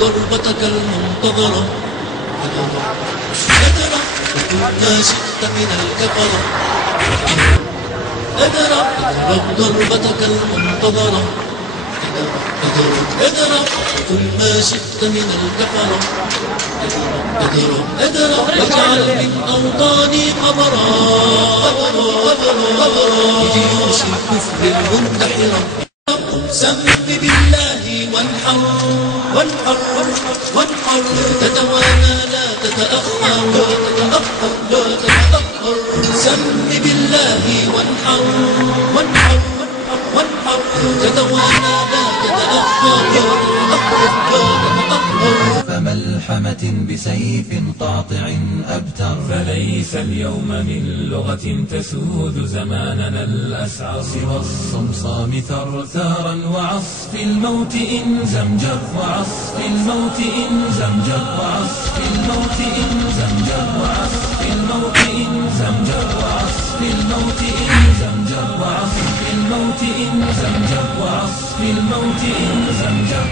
ضربتك المنتظرة أدرى وكل ما شئت من الكفرة أدرى ضربتك المنتظرة أدرى وكل ما شئت من الكفرة أدرى واجعل من أوطاني قبرا لجيوش الكفر المنتحرة سم بالله وانحر تتوانى لا تتأخر سم بالله وانحر تتوانى لا تتأخر فملحمة بسيف قاطع أبتر، فليس اليوم من لغة تسود زماننا الأسعر سوى الصمصام ثرثارا وعصف الموت إن زمجر، وعصف الموت إن زمجر، وعصف الموت إن زمجر، وعصف الموت إن زمجر، وعصف الموت إن زمجر، وعصف الموت إن زمجر، وعصف الموت إن زمجر.